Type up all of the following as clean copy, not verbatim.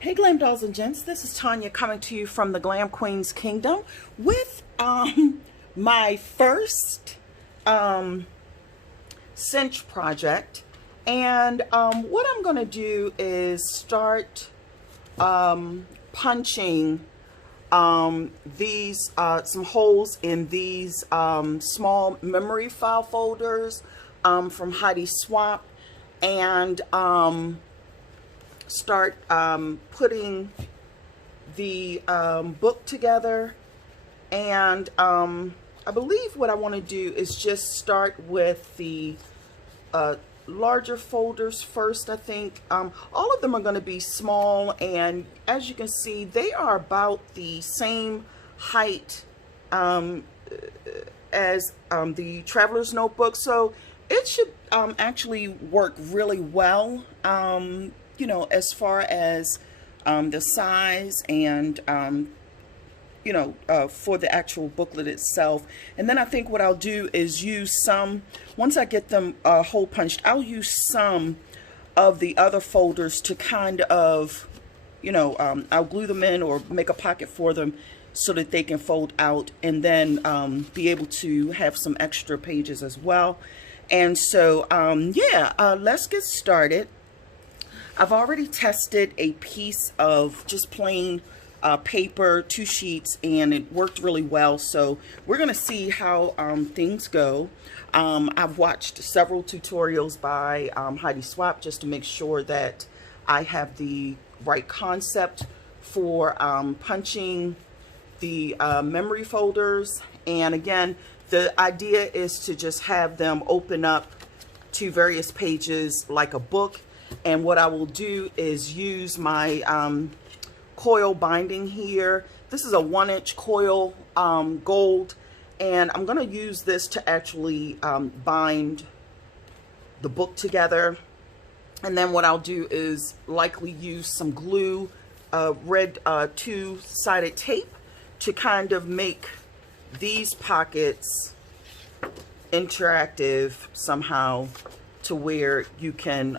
Hey Glam Dolls and Gents, this is Tanya coming to you from the Glam Queen's Kingdom with my first cinch project. And what I'm going to do is start punching these some holes in these small memory file folders from Heidi Swapp, and start putting the book together. And I believe what I want to do is just start with the larger folders first. I think all of them are going to be small, and as you can see, they are about the same height as the Traveler's Notebook, so it should actually work really well, you know, as far as the size and you know, for the actual booklet itself. And then I think what I'll do is use some, once I get them hole punched, I'll use some of the other folders to kind of, you know, I'll glue them in or make a pocket for them so that they can fold out, and then be able to have some extra pages as well. And so yeah, let's get started. I've already tested a piece of just plain paper, 2 sheets, and it worked really well. So we're gonna see how things go. I've watched several tutorials by Heidi Swapp just to make sure that I have the right concept for punching the memory folders. And again, the idea is to just have them open up to various pages like a book. And what I will do is use my coil binding here. This is a 1-inch coil, gold, and I'm going to use this to actually bind the book together. And then what I'll do is likely use some glue, red 2-sided tape, to kind of make these pockets interactive somehow, to where you can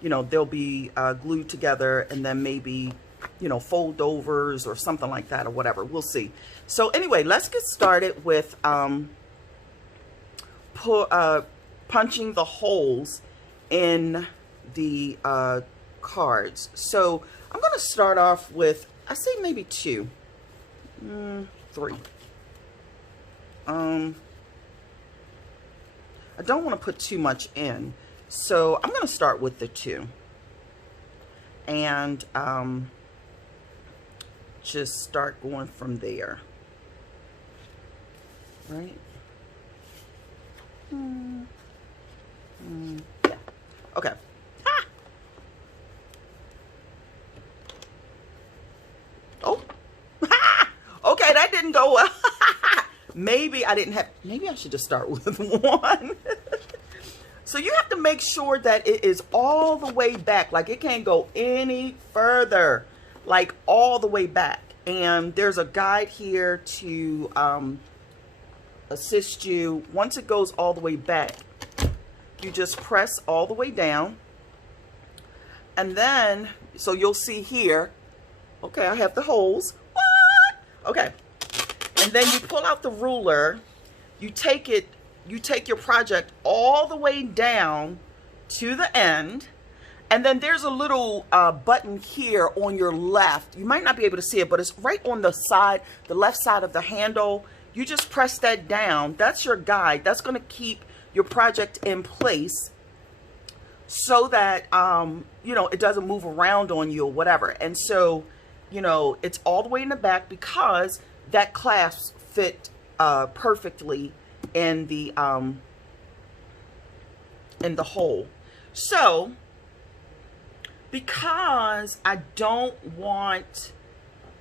you know, they'll be glued together, and then maybe, you know, fold overs or something like that, or whatever. We'll see. So anyway, let's get started with punching the holes in the cards. So I'm going to start off with, I say maybe 2, 3. I don't want to put too much in, so I'm going to start with the 2. And just start going from there, right? Yeah. Okay. Ha! Oh. Okay, that didn't go well. Maybe I didn't have, maybe I should just start with 1. So you have to make sure that it is all the way back, like it can't go any further, like all the way back. And there's a guide here to assist you. Once it goes all the way back, you just press all the way down, and then, so you'll see here, okay, I have the holes. What? Okay. And then you pull out the ruler, you take your project all the way down to the end, and then there's a little button here on your left. You might not be able to see it, but it's right on the side, the left side of the handle. You just press that down. That's your guide. That's going to keep your project in place so that, you know, it doesn't move around on you or whatever. And so, you know, it's all the way in the back because that clasp fit perfectly in the hole. So because I don't want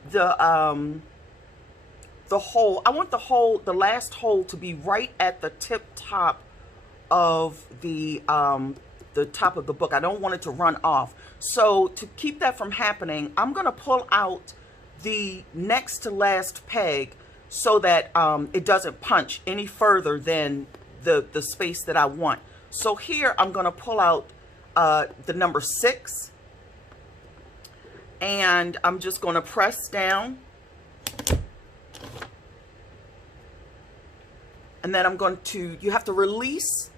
the hole, I want the last hole to be right at the tip top of the top of the book. I don't want it to run off. So to keep that from happening, I'm going to pull out the next to last peg so that it doesn't punch any further than the space that I want. So here I'm going to pull out the number 6, And I'm just going to press down. And then I'm going to, you have to release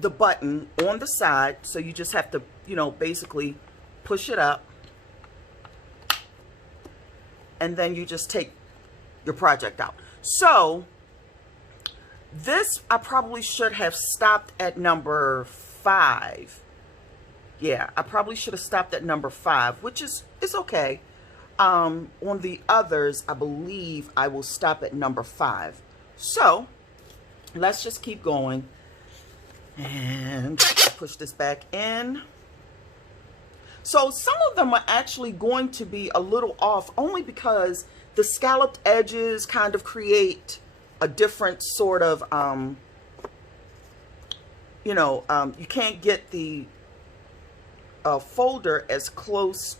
the button on the side. So you just have to, you know, basically push it up. And then you just take your project out. So this, I probably should have stopped at number 5. Yeah, I probably should have stopped at number 5, which is okay. On the others, I believe I will stop at number 5. So let's just keep going. And push this back in. So some of them are actually going to be a little off, only because the scalloped edges kind of create a different sort of, you know, you can't get the folder as close.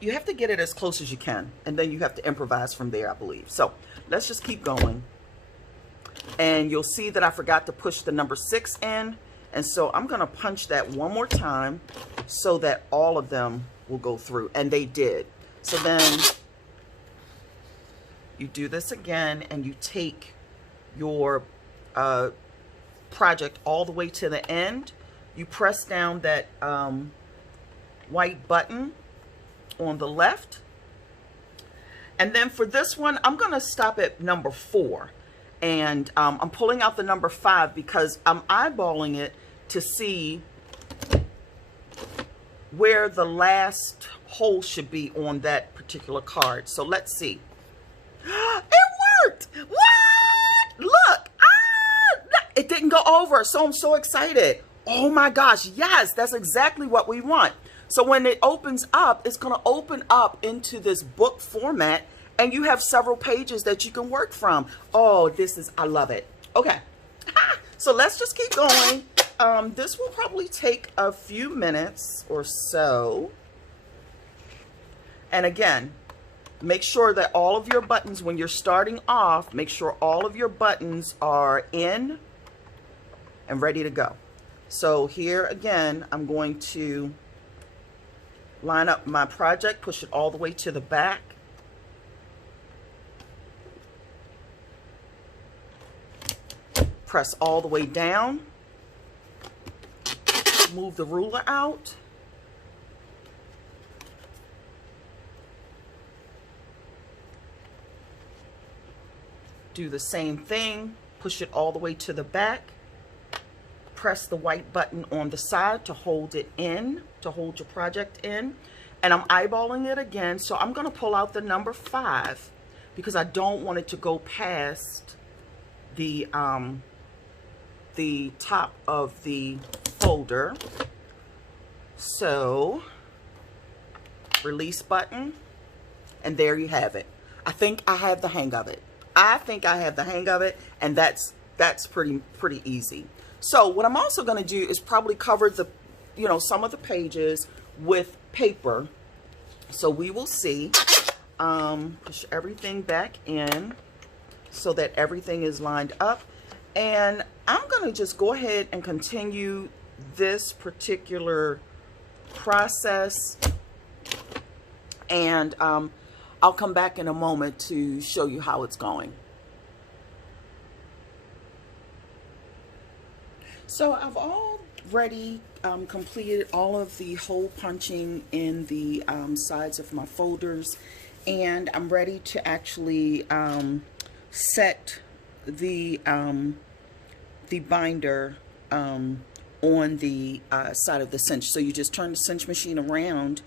You have to get it as close as you can, and then you have to improvise from there, I believe. So let's just keep going. And you'll see that I forgot to push the number 6 in. And so I'm going to punch that one more time so that all of them will go through. And they did. So then you do this again, and you take your project all the way to the end. You press down that white button on the left. And then for this one, I'm going to stop at number 4. And I'm pulling out the number 5 because I'm eyeballing it to see where the last hole should be on that particular card. So let's see. It worked! What? Look! It didn't go over, so I'm so excited. Oh my gosh, yes, that's exactly what we want. So when it opens up, it's going to open up into this book format, and you have several pages that you can work from. Oh, I love it. Okay, so let's just keep going. This will probably take a few minutes or so. And again, make sure that all of your buttons, when you're starting off, make sure all of your buttons are in and ready to go. So here again, I'm going to line up my project, push it all the way to the back. Press all the way down. Move the ruler out. Do the same thing. Push it all the way to the back. Press the white button on the side to hold it in, to hold your project in. And I'm eyeballing it again. So I'm going to pull out the number 5 because I don't want it to go past the top of the folder. So release button, and there you have it. I think I have the hang of it. And that's pretty easy. So what I'm also going to do is probably cover the, you know, some of the pages with paper. So we will see. Push everything back in so that everything is lined up. And I'm going to just go ahead and continue this particular process. And I'll come back in a moment to show you how it's going. So I've already completed all of the hole punching in the sides of my folders. And I'm ready to actually set the binder on the side of the cinch. So you just turn the cinch machine around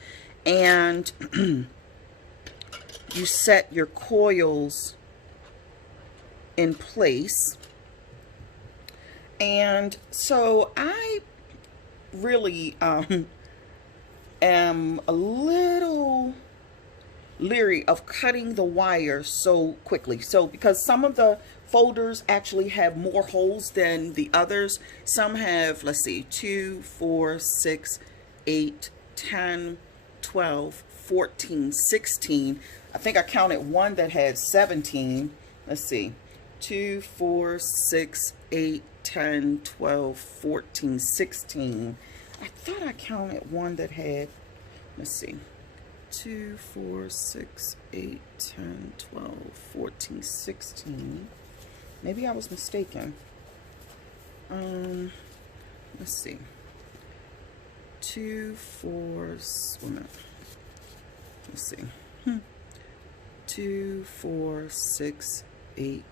and you set your coils in place. And so I really am a little leery of cutting the wire so quickly. So because some of the folders actually have more holes than the others. Some have, let's see, 2, 4, 6, 8, 10, 12, 14, 16. I think I counted one that had 17. Let's see, 2, 4, 6, 8, 10, 12, 14, 16. I thought I counted one that had, let's see, 2, 4, 6, 8, 10, 12, 14, 16. Maybe I was mistaken. Let's see. 2, 4, wait a minute. Let's see. 2, 4, 6, 8,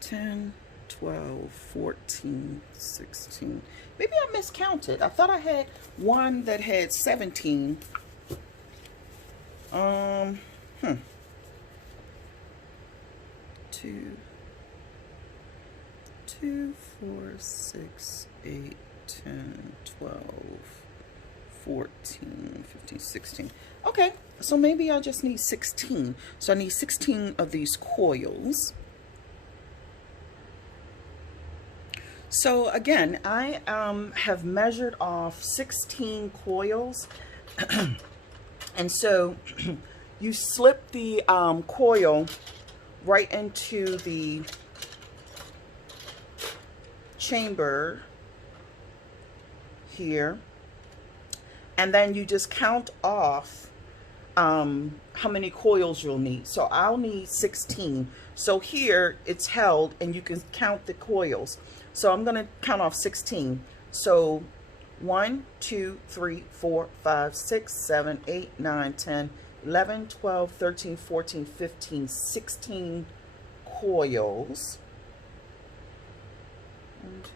10, 12, 14, 16. Maybe I miscounted. I thought I had one that had 17. 2, 4, 6, 8, 10, 12, 14, 15, 16. Okay, so maybe I just need 16. So I need 16 of these coils. So again, I have measured off 16 coils. And so you slip the coil right into the chamber here, and then you just count off how many coils you'll need. So I'll need 16. So here it's held and you can count the coils. So I'm going to count off 16. So 1, 2, 3, 4, 5, 6, 7, 8, 9, 10, 11, 12, 13, 14, 15, 16 coils. 1, 2,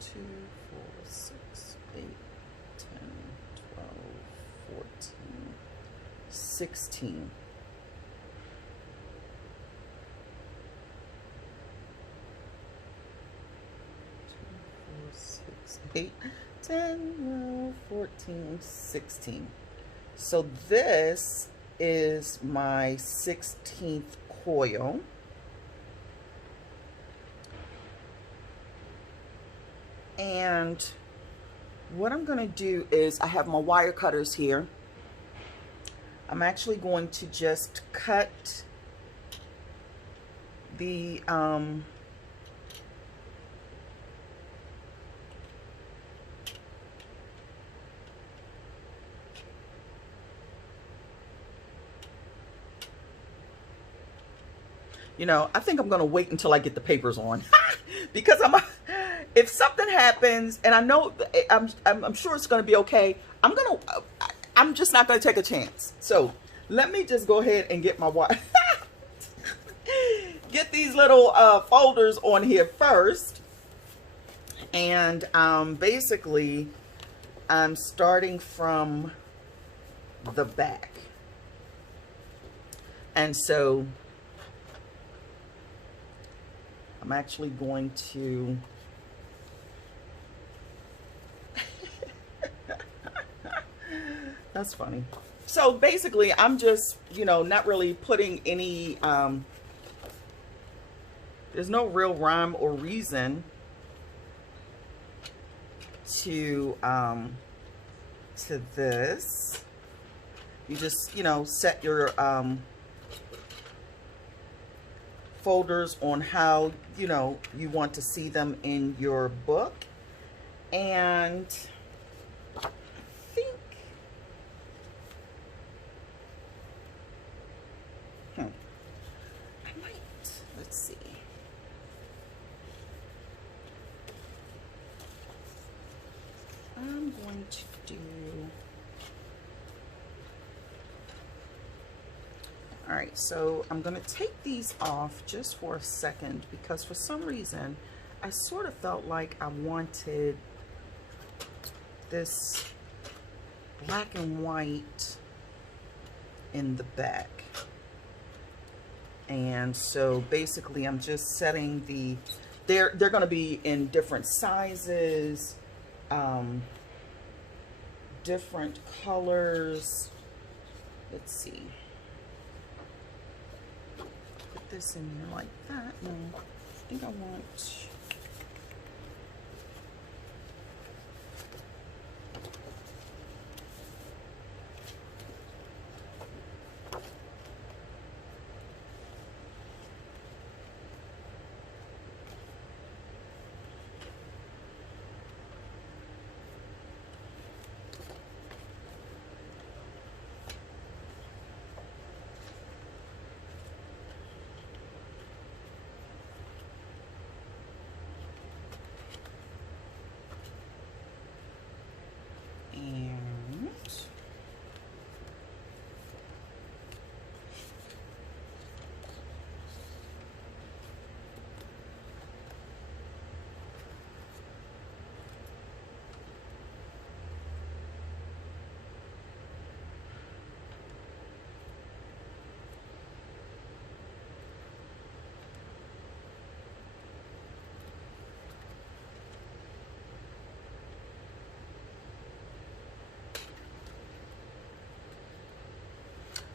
2, 4, 6, 8, 10, 12, 14, 16. 8, 10, 14, 16. So this is my 16th coil. And what I'm going to do is I have my wire cutters here. I'm actually going to just cut the you know, I think I'm going to wait until I get the papers on because if something happens, and I know I'm sure it's going to be okay, I'm just not going to take a chance. So let me just go ahead and get my wire, get these little folders on here first. And basically I'm starting from the back. And so I'm actually going to that's funny. So basically I'm just, you know, not really putting any there's no real rhyme or reason to this. You just, you know, set your folders on how, you know, you want to see them in your book. And I think I might, let's see. I'm going to do, all right, so I'm going to take these off just for a second because for some reason I sort of felt like I wanted this black and white in the back. And so basically I'm just setting the, they're going to be in different sizes, different colors. Let's see. Put this in here like that. No, I think I want,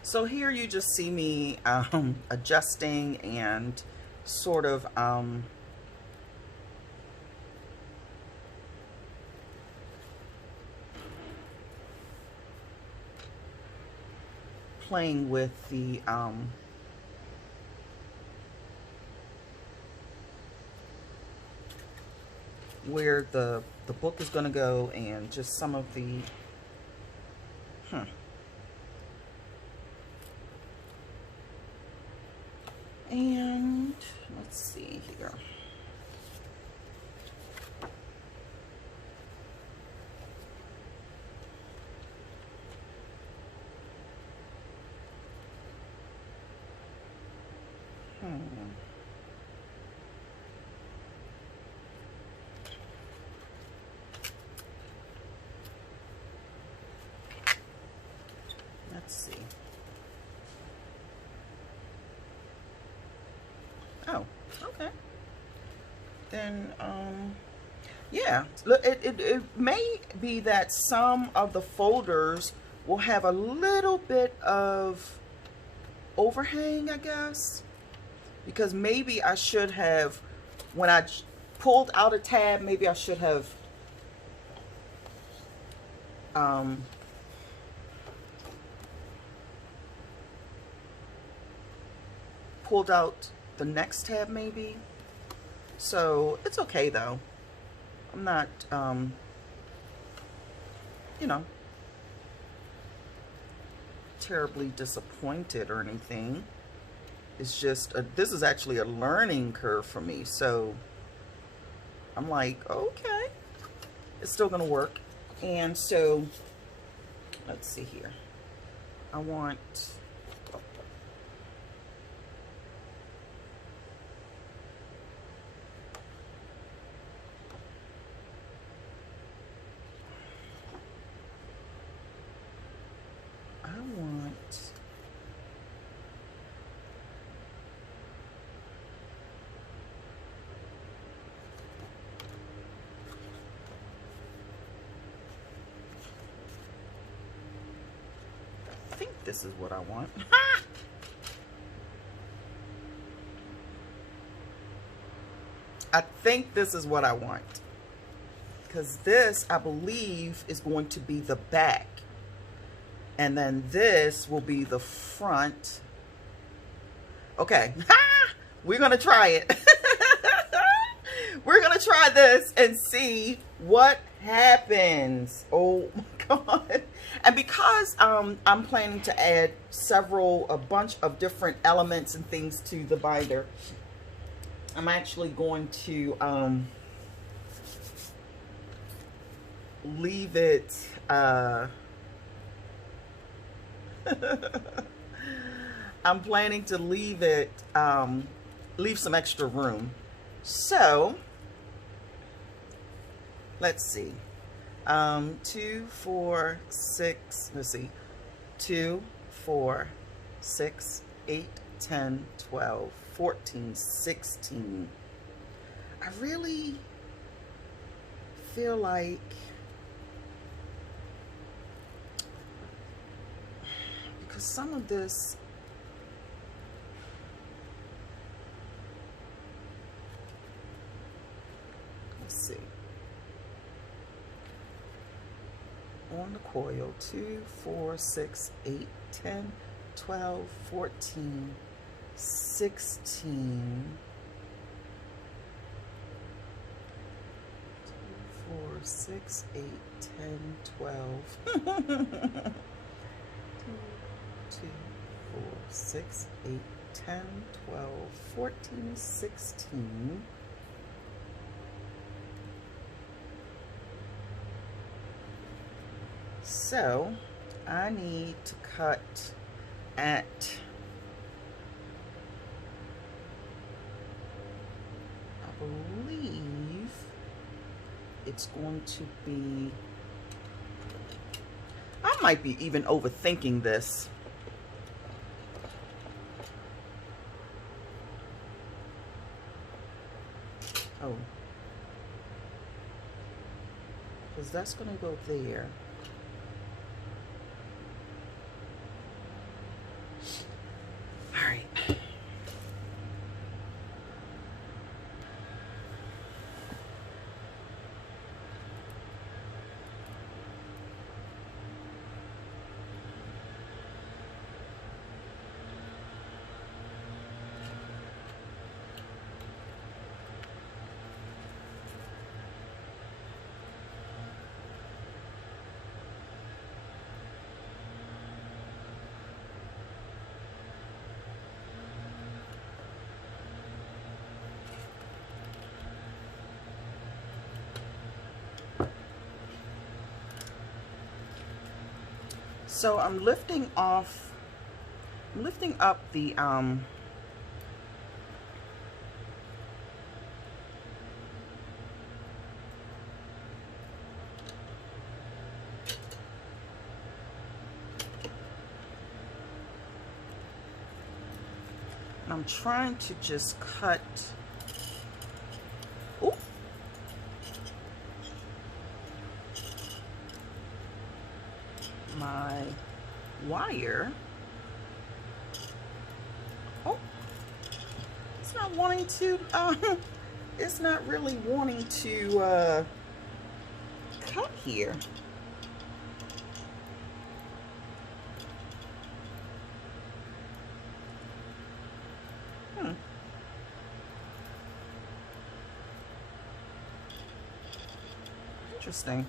So here you just see me adjusting and sort of playing with the where the book is going to go, and just some of the and let's see here. Let's see. Oh, okay. Then, yeah, it may be that some of the folders will have a little bit of overhang, I guess, because maybe I should have, when I pulled out a tab, maybe I should have pulled out the next tab maybe. So it's okay though. I'm not you know, terribly disappointed or anything. It's just this is actually a learning curve for me, so I'm like, okay, it's still gonna work. And so let's see here. I want I think this is what I want. I think this is what I want, because this, I believe, is going to be the back, and then this will be the front. Okay, we're gonna try it. We're gonna try this and see what happens. Oh my God. And because I'm planning to add a bunch of different elements and things to the binder, I'm actually going to leave it I'm planning to leave it leave some extra room. So let's see. 2, 4, 6, let's see, 2, 4, 6, 8, 10, 12, 14, 16. I really feel like because some of this, let's see, on the coil, 2, 4, 6, 8, 10, 12, 14, 16, 2, 4, 6, 8, 10, 12, 2, 4, 6, 8, 10, 12, 14, 16. So I need to cut at I believe it's going to be, I might be even overthinking this. Oh, because that's going to go there. So I'm lifting up the I'm trying to just cut. Ooh. My wire. Oh, it's not wanting to. It's not really wanting to cut here. Interesting.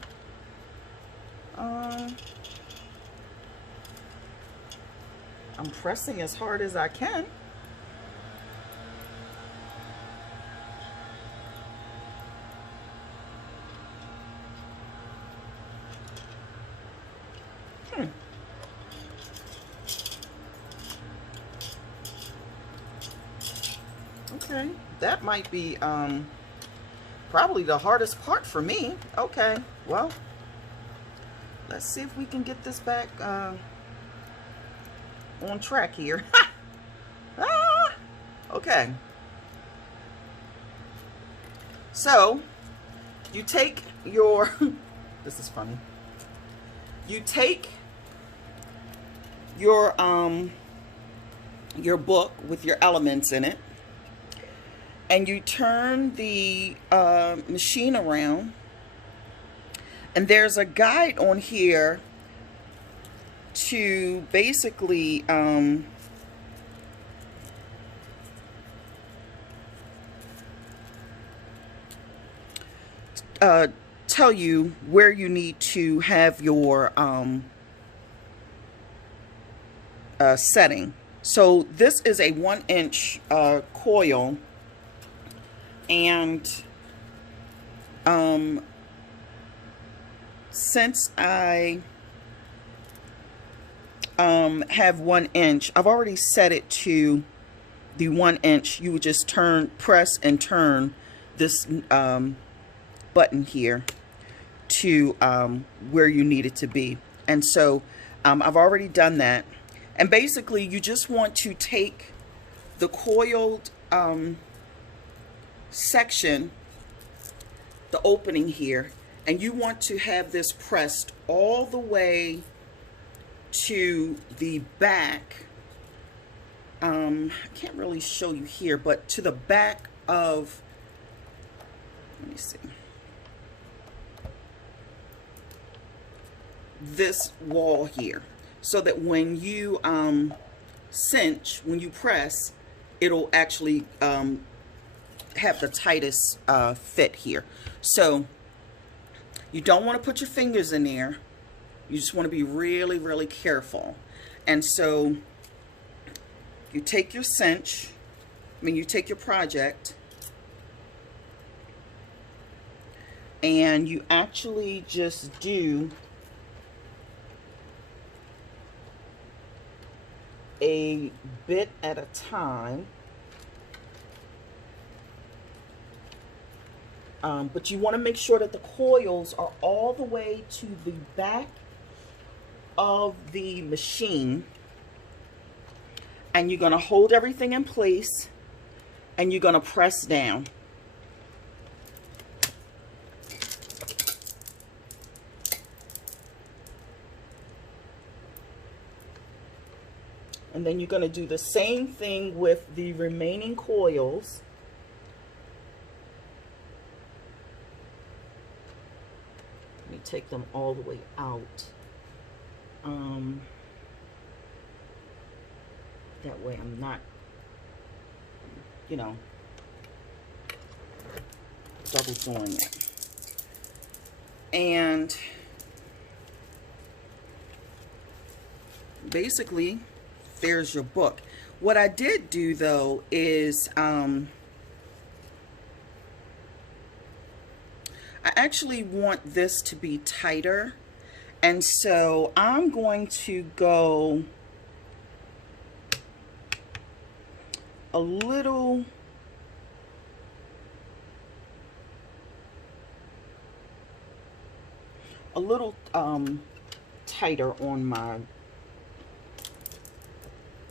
I'm pressing as hard as I can. Okay, that might be probably the hardest part for me. Okay, well, let's see if we can get this back on track here. Ah, okay. So, you take your, this is funny. You take your book with your elements in it, and you turn the machine around, and there's a guide on here to basically tell you where you need to have your setting. So this is a 1-inch coil, and since I have 1 inch, I've already set it to the 1 inch. You would just press and turn this button here to where you need it to be. And so I've already done that. And basically you just want to take the coiled section, the opening here, and you want to have this pressed all the way to the back. I can't really show you here, but to the back of, let me see, this wall here, so that when you cinch, when you press, it'll actually have the tightest fit here. So you don't want to put your fingers in there. You just want to be really, really careful. And so you take your cinch, you take your project, and you actually just do a bit at a time. But you want to make sure that the coils are all the way to the back of the machine, and you're going to hold everything in place, and you're going to press down. And then you're going to do the same thing with the remaining coils. Let me take them all the way out. That way I'm not, double doing it. And basically, there's your book. What I did do though is I actually want this to be tighter, And so I'm going to go a little tighter on my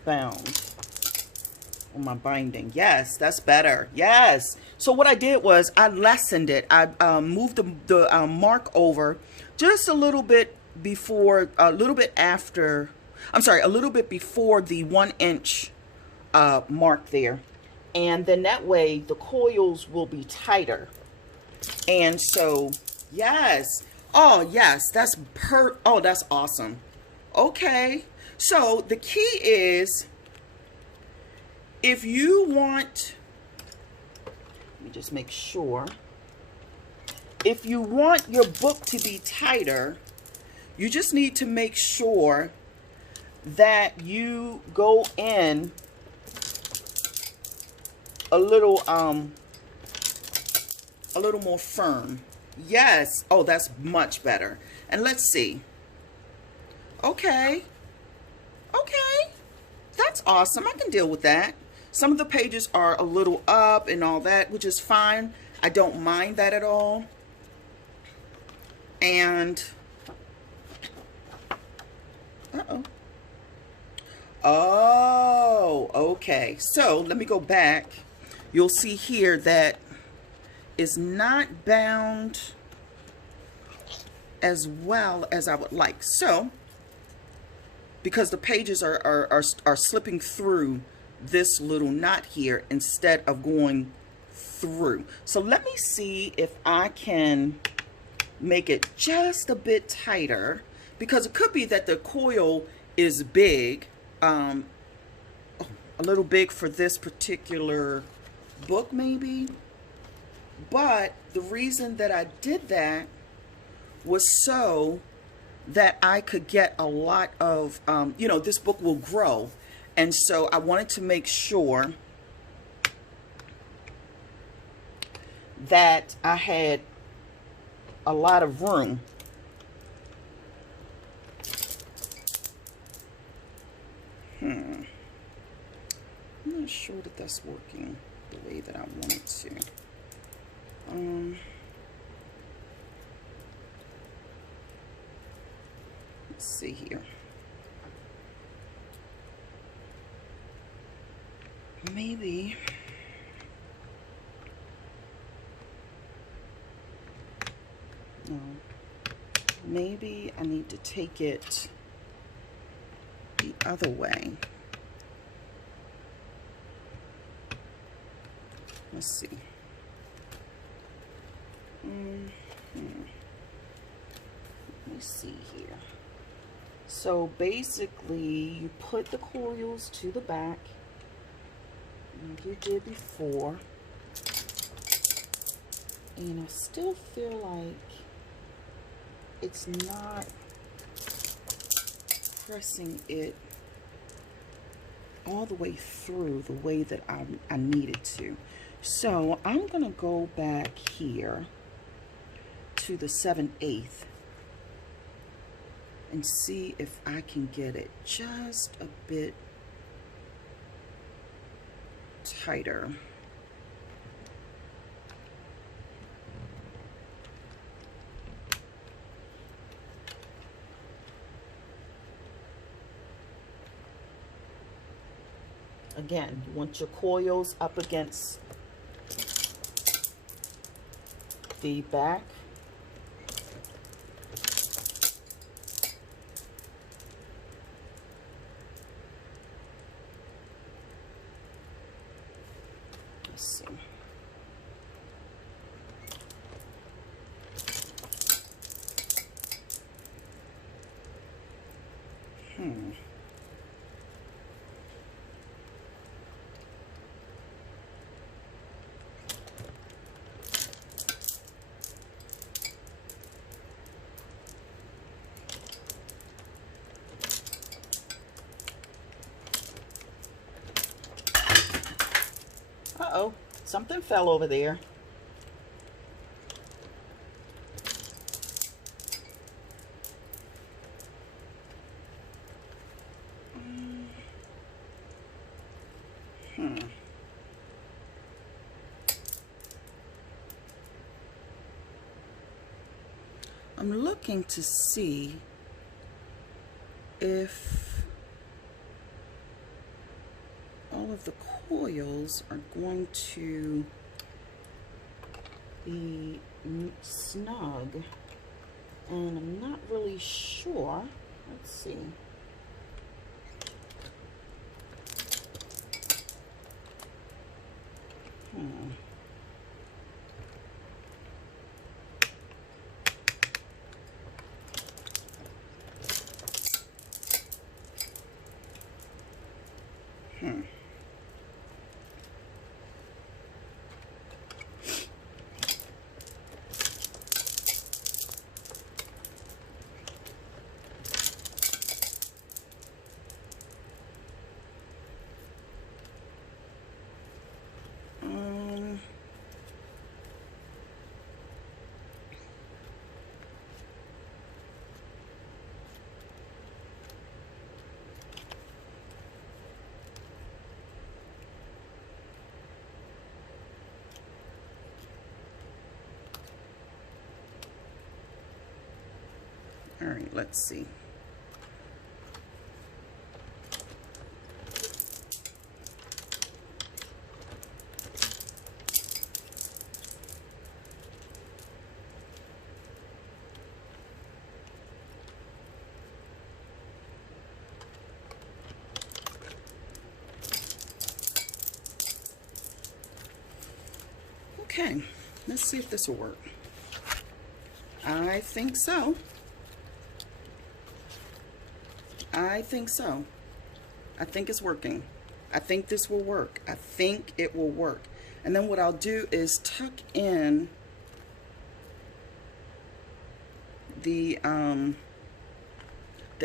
bound, on my binding. Yes, that's better. Yes. So what I did was I lessened it. I moved the mark over just a little bit before, a little bit after, I'm sorry, a little bit before the 1 inch mark there. And then that way the coils will be tighter. And so, yes. Oh, yes, that's oh, that's awesome. Okay. So the key is, if you want, let me just make sure. If you want your book to be tighter, you just need to make sure that you go in a little more firm. Yes. Oh, that's much better. And let's see. Okay. Okay. That's awesome. I can deal with that. Some of the pages are a little up and all that, which is fine. I don't mind that at all. And oh, okay. So let me go back. You'll see here that is not bound as well as I would like. So, because the pages are slipping through this little knot here instead of going through. So let me see if I can make it just a bit tighter, because it could be that the coil is big, a little big for this particular book maybe. But the reason that I did that was so that I could get a lot of, you know, this book will grow. And so I wanted to make sure that I had a lot of room. I'm not sure that that's working the way that I want it to. Let's see here. Maybe no. Maybe I need to take it the other way. Let's see. Let me see here. So basically, you put the coils to the back, like you did before, and I still feel like it's not pressing it all the way through the way that I need it to. So I'm gonna go back here to the 7/8 and see if I can get it just a bit tighter. Again, you want your coils up against the back. Let's see. Uh-oh, something fell over there. I'm looking to see if all of the coils are going to be snug, and I'm not really sure. Let's see. All right, let's see. Okay, let's see if this will work. I think so. I think so. I think it's working. I think this will work. I think it will work. And then what I'll do is tuck in the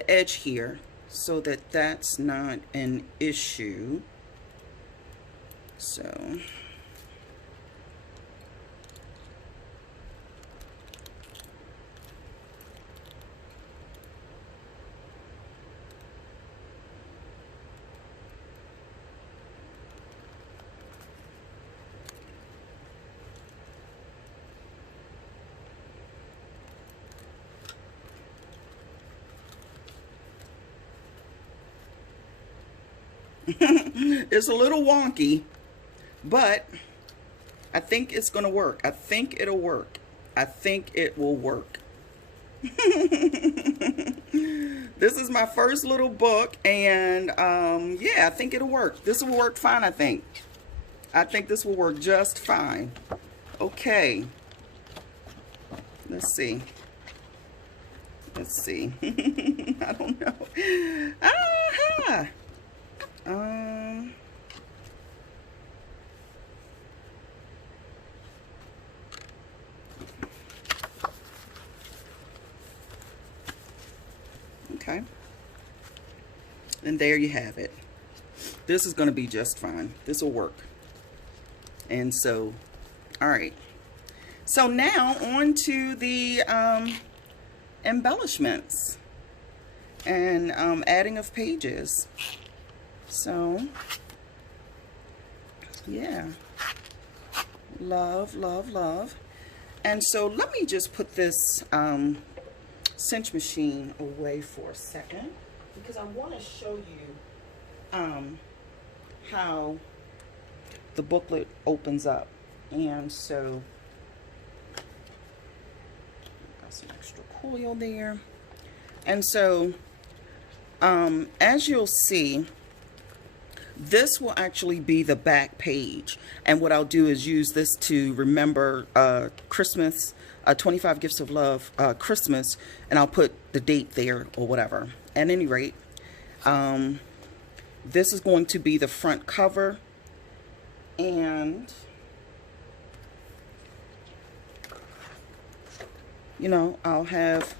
edge here so that that's not an issue. So it's a little wonky, but I think it's gonna work. I think it'll work. I think it will work. This is my first little book, and yeah, I think it'll work. This will work fine. I think this will work just fine. Okay, let's see. I don't know. Aha. Okay, and there you have it. This is going to be just fine. This will work. And so, all right. So now on to the embellishments and adding of pages. So, yeah, love, love, love. And so let me just put this cinch machine away for a second, because I want to show you how the booklet opens up. And so, got some extra coil there. And so, as you'll see, this will actually be the back page, and what I'll do is use this to remember Christmas, 25 Gifts of Love, Christmas, and I'll put the date there or whatever. At any rate, this is going to be the front cover, and you know, I'll have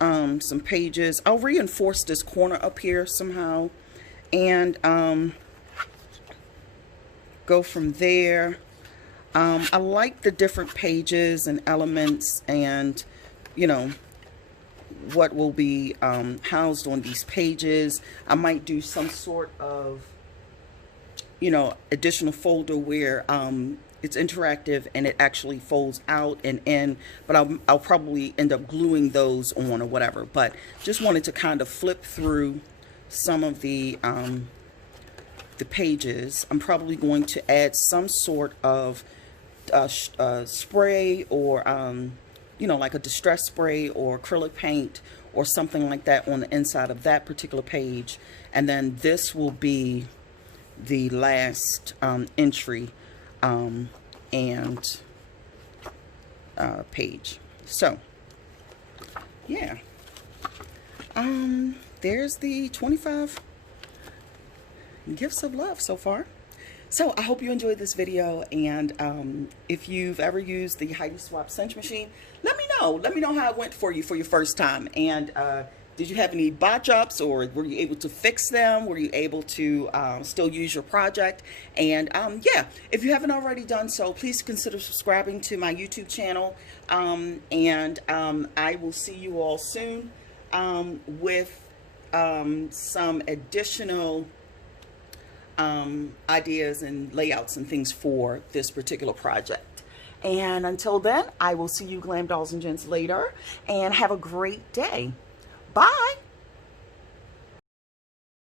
some pages. I'll reinforce this corner up here somehow, and go from there. I like the different pages and elements, and you know what will be housed on these pages. I might do some sort of, you know, additional folder where it's interactive and it actually folds out and in, but I'll probably end up gluing those on or whatever. But just wanted to kind of flip through some of the pages. I'm probably going to add some sort of spray or you know, like a distress spray or acrylic paint or something like that on the inside of that particular page. And then this will be the last entry and page. So yeah, there's the 25 gifts of love so far. So I hope you enjoyed this video, and if you've ever used the Heidi Swapp cinch machine, let me know. Let me know how it went for you for your first time. And did you have any botch ups, or were you able to fix them? Were you able to still use your project? And yeah, if you haven't already done so, please consider subscribing to my YouTube channel. And I will see you all soon with some additional ideas and layouts and things for this particular project. And until then, I will see you glam dolls and gents later, and have a great day. Bye.